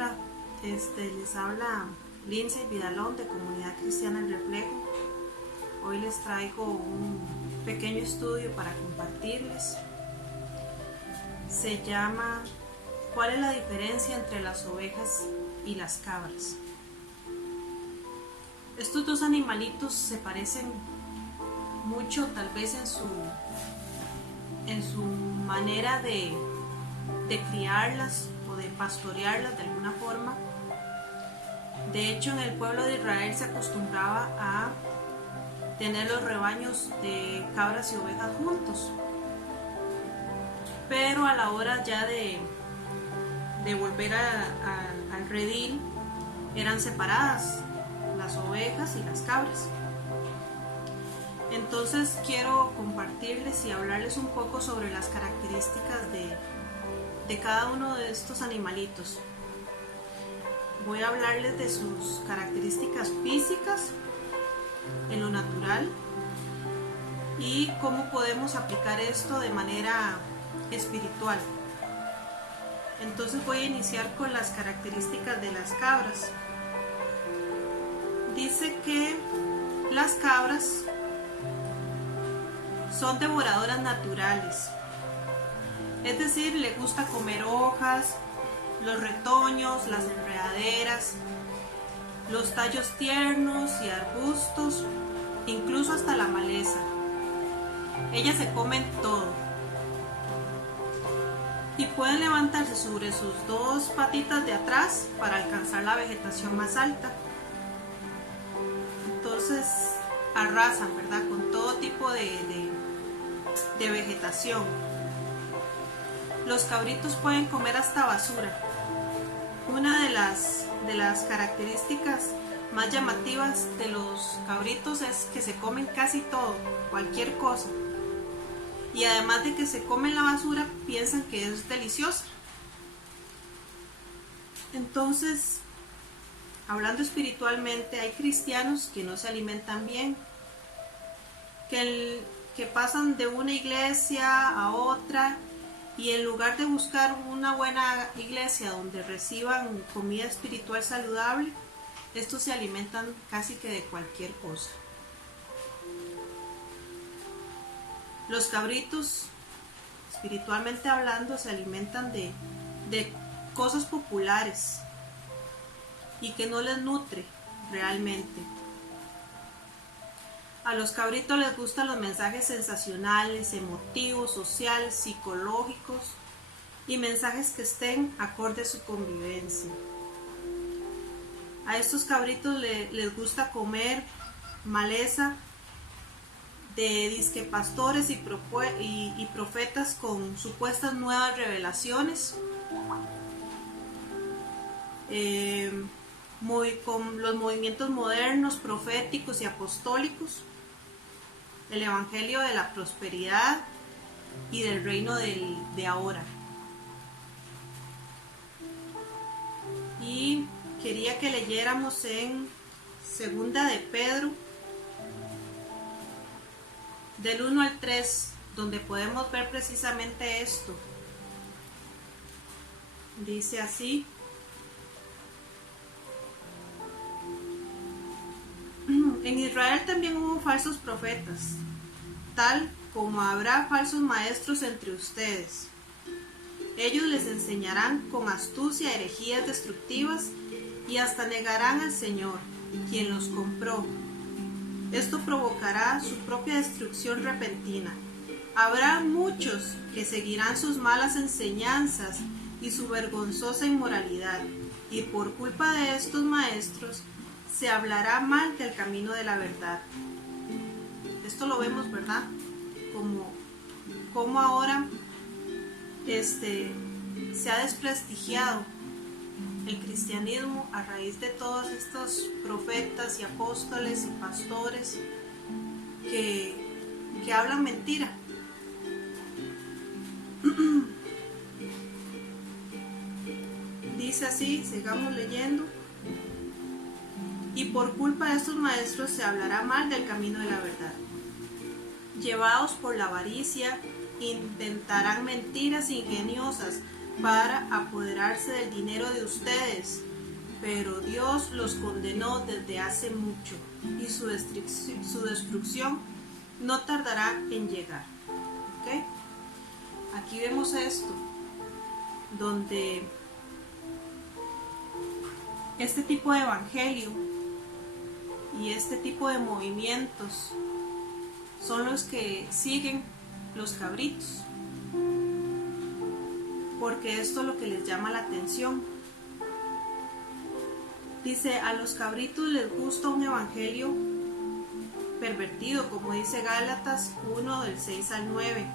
Hola, les habla Lindsay Vidalón de Comunidad Cristiana El Reflejo. Hoy les traigo un pequeño estudio para compartirles. Se llama ¿Cuál es la diferencia entre las ovejas y las cabras? Estos dos animalitos se parecen mucho, tal vez en su manera de criarlas o de pastorearlas de alguna forma. De hecho, en el pueblo de Israel se acostumbraba a tener los rebaños de cabras y ovejas juntos, pero a la hora ya de volver al redil eran separadas las ovejas y las cabras. Entonces quiero compartirles y hablarles un poco sobre las características de cada uno de estos animalitos. Voy a hablarles de sus características físicas en lo natural y cómo podemos aplicar esto de manera espiritual. Entonces voy a iniciar con las características de las cabras. Dice que las cabras son devoradoras naturales, es decir, les gusta comer hojas, los retoños, las enredaderas, los tallos tiernos y arbustos, incluso hasta la maleza. Ellas se comen todo y pueden levantarse sobre sus dos patitas de atrás para alcanzar la vegetación más alta. Entonces arrasan, ¿verdad?, con todo tipo de vegetación. Los cabritos pueden comer hasta basura. Una de las características más llamativas de los cabritos es que se comen casi todo, cualquier cosa. Y además de que se comen la basura, piensan que es deliciosa. Entonces, hablando espiritualmente, hay cristianos que no se alimentan bien, que pasan de una iglesia a otra y en lugar de buscar una buena iglesia donde reciban comida espiritual saludable, estos se alimentan casi que de cualquier cosa. Los cabritos, espiritualmente hablando, se alimentan de cosas populares y que no les nutre realmente. A los cabritos les gustan los mensajes sensacionales, emotivos, sociales, psicológicos y mensajes que estén acorde a su convivencia. A estos cabritos les gusta comer maleza de disque pastores y profetas con supuestas nuevas revelaciones, con los movimientos modernos, proféticos y apostólicos, el evangelio de la prosperidad y del reino de ahora. Y quería que leyéramos en Segunda de Pedro, del 1 al 3, donde podemos ver precisamente esto. Dice así: en Israel también hubo falsos profetas, tal como habrá falsos maestros entre ustedes. Ellos les enseñarán con astucia herejías destructivas y hasta negarán al Señor, quien los compró. Esto provocará su propia destrucción repentina. Habrá muchos que seguirán sus malas enseñanzas y su vergonzosa inmoralidad, y por culpa de estos maestros se hablará mal del camino de la verdad. Esto lo vemos, ¿verdad? Como ahora se ha desprestigiado el cristianismo a raíz de todos estos profetas y apóstoles y pastores que hablan mentira. Dice así, sigamos leyendo: y por culpa de estos maestros se hablará mal del camino de la verdad. Llevados por la avaricia, intentarán mentiras ingeniosas para apoderarse del dinero de ustedes, pero Dios los condenó desde hace mucho y su destrucción no tardará en llegar. ¿Okay? Aquí vemos esto, donde este tipo de evangelio y este tipo de movimientos son los que siguen los cabritos, porque esto es lo que les llama la atención. Dice, a los cabritos les gusta un evangelio pervertido, como dice Gálatas 1 del 6 al 9.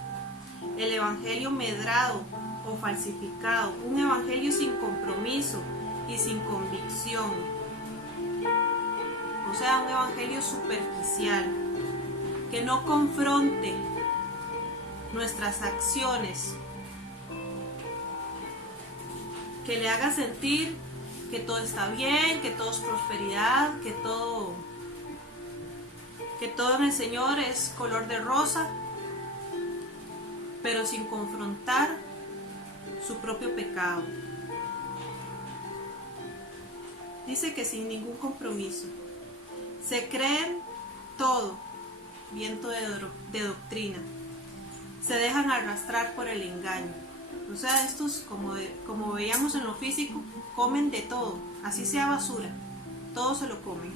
El evangelio medrado o falsificado, un evangelio sin compromiso y sin convicción. O sea, un evangelio superficial, que no confronte nuestras acciones, que le haga sentir que todo está bien, que todo es prosperidad, que todo en el Señor es color de rosa, pero sin confrontar su propio pecado. Dice que sin ningún compromiso. Se creen todo, viento de doctrina. Se dejan arrastrar por el engaño. O sea, estos, como veíamos en lo físico, comen de todo, así sea basura, todo se lo comen.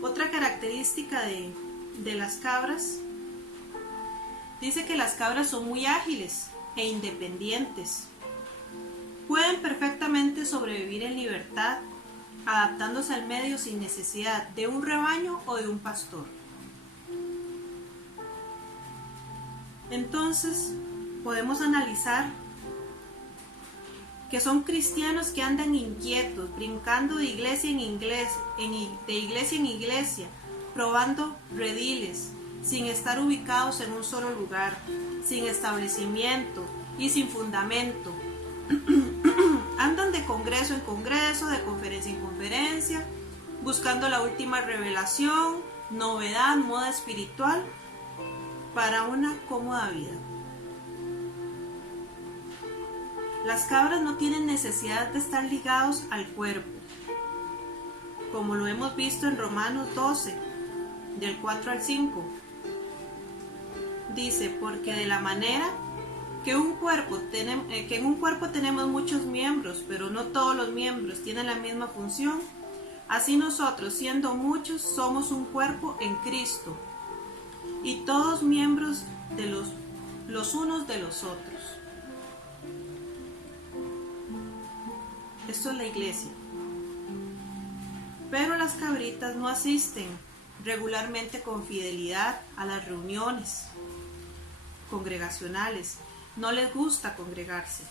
Otra característica de las cabras, dice que las cabras son muy ágiles e independientes. Pueden perfectamente sobrevivir en libertad, adaptándose al medio sin necesidad de un rebaño o de un pastor. Entonces, podemos analizar que son cristianos que andan inquietos, brincando de iglesia en iglesia, probando rediles, sin estar ubicados en un solo lugar, sin establecimiento y sin fundamento. Andan de congreso en congreso, de conferencia en conferencia, buscando la última revelación, novedad, moda espiritual para una cómoda vida. Las cabras no tienen necesidad de estar ligados al cuerpo, como lo hemos visto en Romanos 12, del 4 al 5. Dice, porque de la manera que en un cuerpo tenemos muchos miembros, pero no todos los miembros tienen la misma función, así nosotros, siendo muchos, somos un cuerpo en Cristo, y todos miembros de los unos de los otros. Esto es la iglesia. Pero las cabritas no asisten regularmente con fidelidad a las reuniones congregacionales. No les gusta congregarse.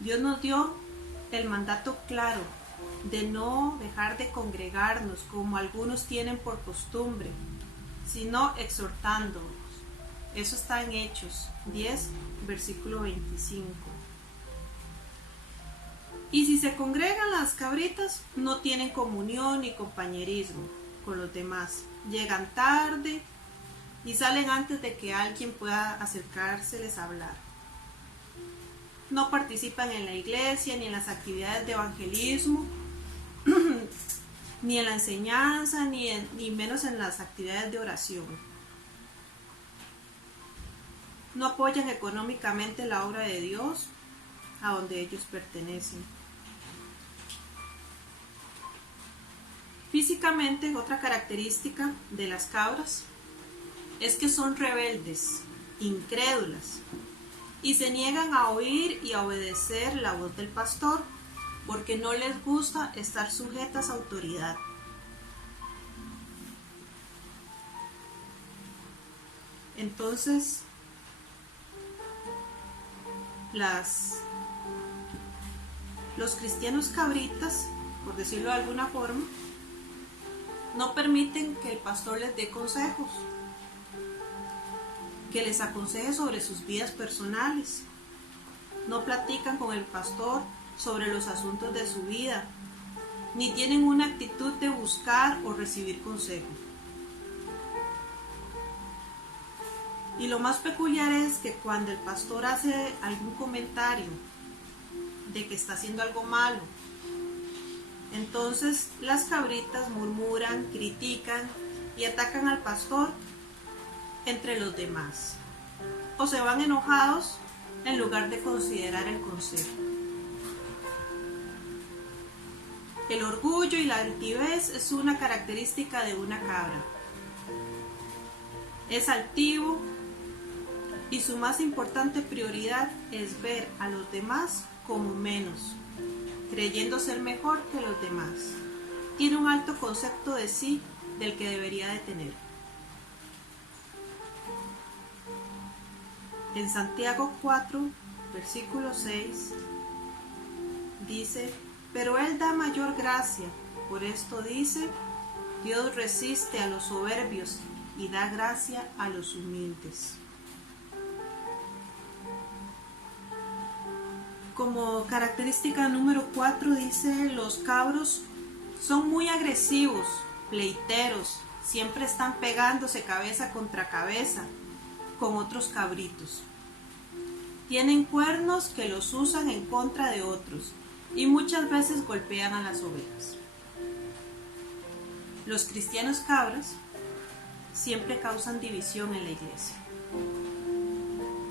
Dios nos dio el mandato claro de no dejar de congregarnos como algunos tienen por costumbre, sino exhortándonos. Eso está en Hechos 10, versículo 25. Y si se congregan las cabritas, no tienen comunión ni compañerismo con los demás. Llegan tarde y salen antes de que alguien pueda acercárseles a hablar. No participan en la iglesia, ni en las actividades de evangelismo, ni en la enseñanza, ni menos en las actividades de oración. No apoyan económicamente la obra de Dios a donde ellos pertenecen. Físicamente, otra característica de las cabras es que son rebeldes, incrédulas, y se niegan a oír y a obedecer la voz del pastor, porque no les gusta estar sujetas a autoridad. Entonces, los cristianos cabritas, por decirlo de alguna forma, no permiten que el pastor les dé consejos, que les aconseje sobre sus vidas personales. No platican con el pastor sobre los asuntos de su vida, ni tienen una actitud de buscar o recibir consejo. Y lo más peculiar es que cuando el pastor hace algún comentario de que está haciendo algo malo, entonces las cabritas murmuran, critican y atacan al pastor entre los demás. O se van enojados en lugar de considerar el consejo. El orgullo y la altivez es una característica de una cabra. Es altivo y su más importante prioridad es ver a los demás como menos, creyendo ser mejor que los demás. Tiene un alto concepto de sí del que debería de tener. En Santiago 4, versículo 6, dice: pero Él da mayor gracia. Por esto dice: Dios resiste a los soberbios y da gracia a los humildes. Como característica número 4 dice: los cabros son muy agresivos, pleiteros, siempre están pegándose cabeza contra cabeza con otros cabritos. Tienen cuernos que los usan en contra de otros y muchas veces golpean a las ovejas. Los cristianos cabras siempre causan división en la iglesia.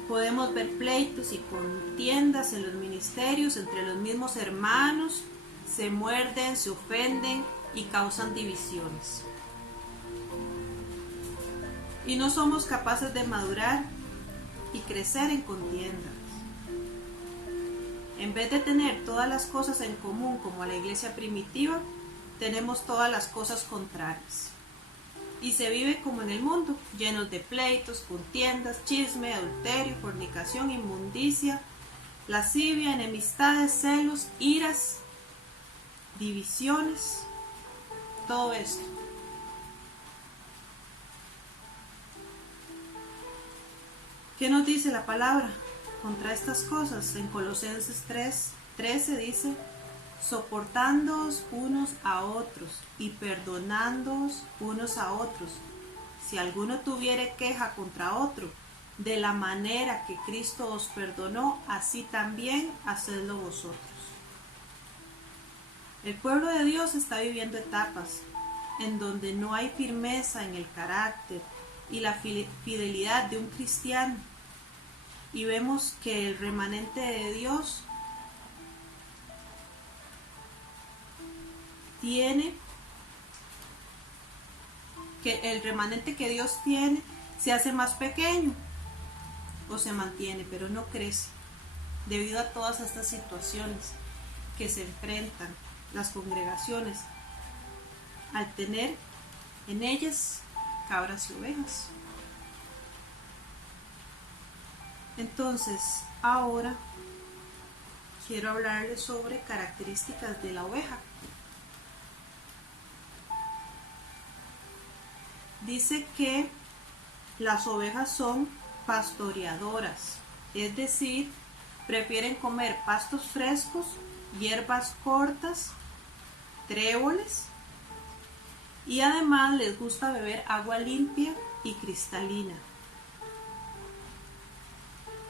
Podemos ver pleitos y contiendas en los ministerios entre los mismos hermanos, se muerden, se ofenden y causan divisiones. Y no somos capaces de madurar y crecer en contiendas. En vez de tener todas las cosas en común como la iglesia primitiva, tenemos todas las cosas contrarias. Y se vive como en el mundo, llenos de pleitos, contiendas, chisme, adulterio, fornicación, inmundicia, lascivia, enemistades, celos, iras, divisiones, todo esto. ¿Qué nos dice la palabra contra estas cosas? En Colosenses 3:13 dice: soportándoos unos a otros y perdonándoos unos a otros, si alguno tuviere queja contra otro, de la manera que Cristo os perdonó, así también hacedlo vosotros. El pueblo de Dios está viviendo etapas en donde no hay firmeza en el carácter y la fidelidad de un cristiano, y vemos que el remanente de Dios el remanente que Dios tiene se hace más pequeño o se mantiene, pero no crece debido a todas estas situaciones que se enfrentan las congregaciones al tener en ellas cabras y ovejas. Entonces, ahora quiero hablarles sobre características de la oveja. Dice que las ovejas son pastoreadoras, es decir, prefieren comer pastos frescos, hierbas cortas, tréboles, y además les gusta beber agua limpia y cristalina.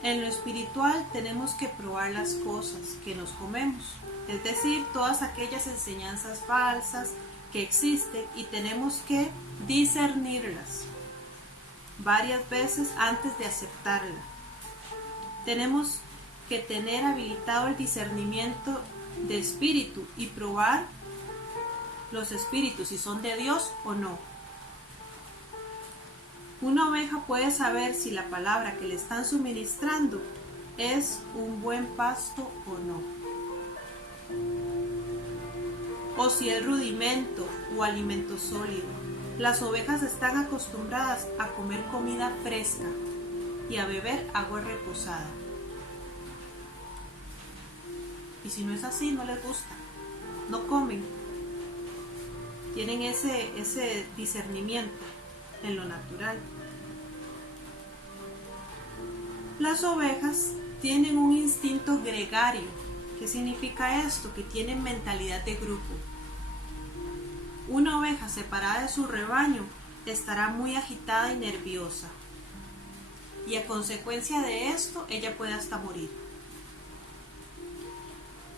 En lo espiritual tenemos que probar las cosas que nos comemos, es decir, todas aquellas enseñanzas falsas que existen, y tenemos que discernirlas varias veces antes de aceptarla. Tenemos que tener habilitado el discernimiento de espíritu y probar los espíritus si son de Dios o no. Una oveja puede saber si la palabra que le están suministrando es un buen pasto o no, o si es rudimento o alimento sólido. Las ovejas están acostumbradas a comer comida fresca y a beber agua reposada. Y si no es así, no les gusta, no comen. Tienen ese discernimiento en lo natural. Las ovejas tienen un instinto gregario. ¿Qué significa esto? Que tienen mentalidad de grupo. Una oveja separada de su rebaño estará muy agitada y nerviosa. y a consecuencia de esto ella puede hasta morir.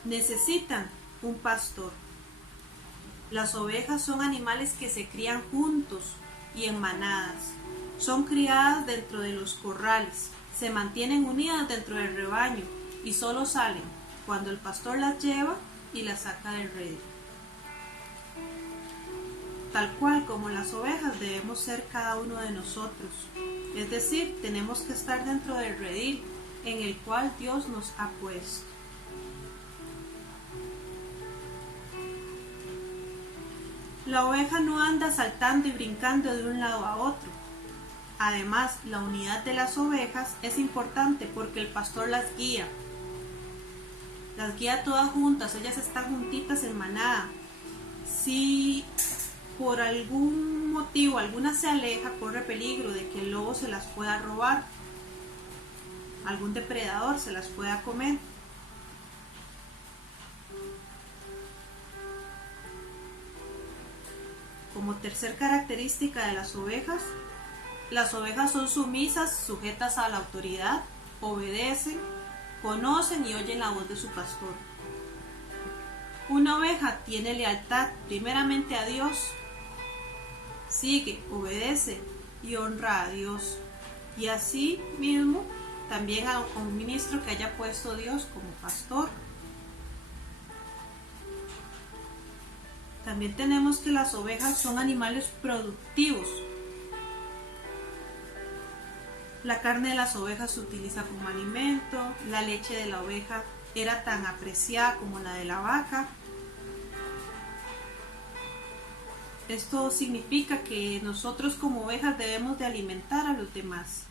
Necesitan un pastor. Las ovejas son animales que se crían juntos y en manadas. Son criadas dentro de los corrales, se mantienen unidas dentro del rebaño y solo salen cuando el pastor las lleva y las saca del redil. Tal cual como las ovejas debemos ser cada uno de nosotros, es decir, tenemos que estar dentro del redil en el cual Dios nos ha puesto. La oveja no anda saltando y brincando de un lado a otro. Además, la unidad de las ovejas es importante porque el pastor las guía. Las guía todas juntas, ellas están juntitas en manada. Si por algún motivo alguna se aleja, corre peligro de que el lobo se las pueda robar. Algún depredador se las pueda comer. Como tercer característica de las ovejas son sumisas, sujetas a la autoridad, obedecen, conocen y oyen la voz de su pastor. Una oveja tiene lealtad primeramente a Dios, sigue, obedece y honra a Dios, y así mismo también a un ministro que haya puesto Dios como pastor. También tenemos que las ovejas son animales productivos. La carne de las ovejas se utiliza como alimento, la leche de la oveja era tan apreciada como la de la vaca. Esto significa que nosotros como ovejas debemos de alimentar a los demás.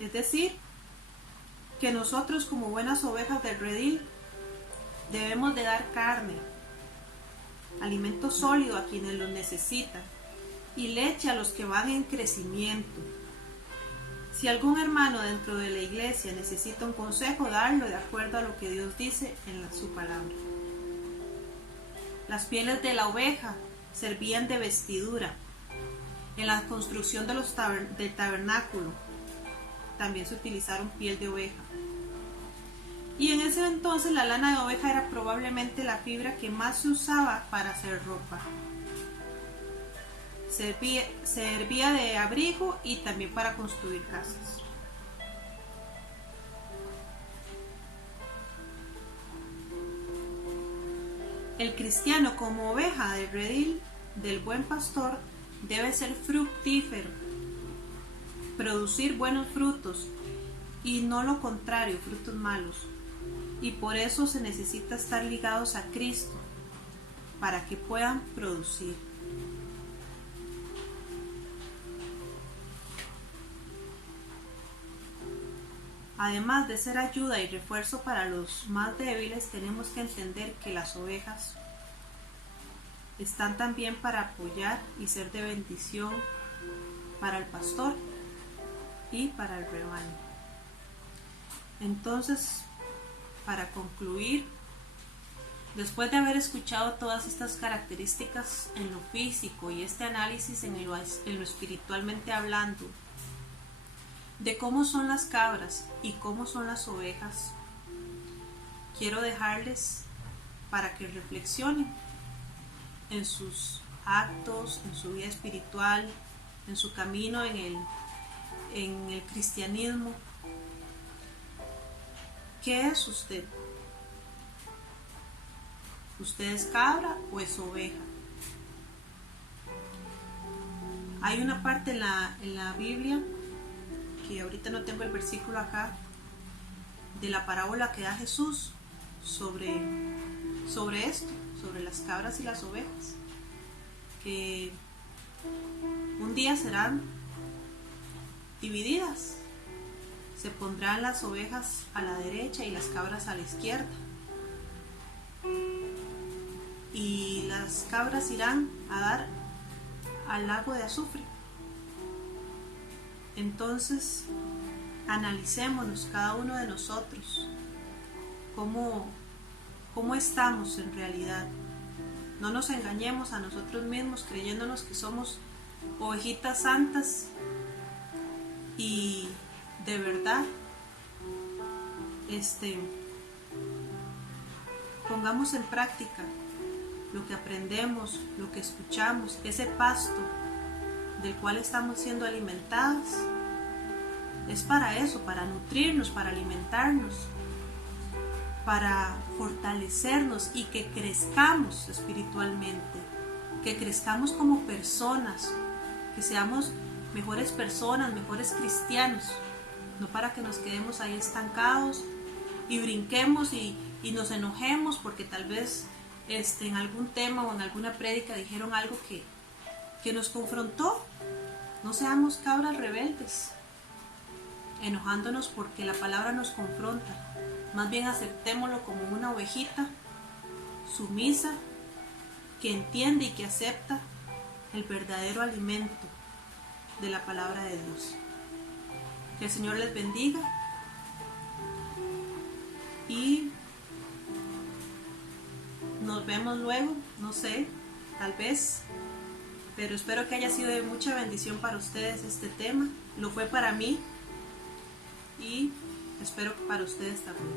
Es decir, que nosotros como buenas ovejas del redil debemos de dar carne, alimento sólido a quienes lo necesitan y leche a los que van en crecimiento. Si algún hermano dentro de la iglesia necesita un consejo, darlo de acuerdo a lo que Dios dice en su palabra. Las pieles de la oveja servían de vestidura. En la construcción de del tabernáculo también se utilizaron piel de oveja. Y en ese entonces la lana de oveja era probablemente la fibra que más se usaba para hacer ropa. Servía de abrigo y también para construir casas. El cristiano como oveja del redil del buen pastor debe ser fructífero, producir buenos frutos y no lo contrario, frutos malos. Y por eso se necesita estar ligados a Cristo para que puedan producir. Además de ser ayuda y refuerzo para los más débiles, tenemos que entender que las ovejas están también para apoyar y ser de bendición para el pastor y para el rebaño. Entonces, para concluir, después de haber escuchado todas estas características en lo físico y este análisis en lo espiritualmente hablando, de cómo son las cabras y cómo son las ovejas, quiero dejarles para que reflexionen en sus actos, en su vida espiritual, en su camino en el cristianismo. ¿Qué es usted? ¿Usted es cabra o es oveja? Hay una parte en la Biblia, que ahorita no tengo el versículo acá, de la parábola que da Jesús sobre esto, sobre las cabras y las ovejas, que un día serán divididas. Se pondrán las ovejas a la derecha y las cabras a la izquierda. Y las cabras irán a dar al lago de azufre. Entonces, analicémonos cada uno de nosotros, cómo estamos en realidad. No nos engañemos a nosotros mismos creyéndonos que somos ovejitas santas y de verdad, pongamos en práctica lo que aprendemos, lo que escuchamos, ese pasto del cual estamos siendo alimentadas. Es para eso, para nutrirnos, para alimentarnos, para fortalecernos y que crezcamos espiritualmente, que crezcamos como personas, que seamos mejores personas, mejores cristianos, no para que nos quedemos ahí estancados y brinquemos y nos enojemos porque tal vez en algún tema o en alguna prédica dijeron algo que nos confrontó. No seamos cabras rebeldes, enojándonos porque la palabra nos confronta. Más bien aceptémoslo como una ovejita sumisa que entiende y que acepta el verdadero alimento de la palabra de Dios. Que el Señor les bendiga y nos vemos luego, no sé, tal vez, pero espero que haya sido de mucha bendición para ustedes este tema. Lo fue para mí y espero que para ustedes también.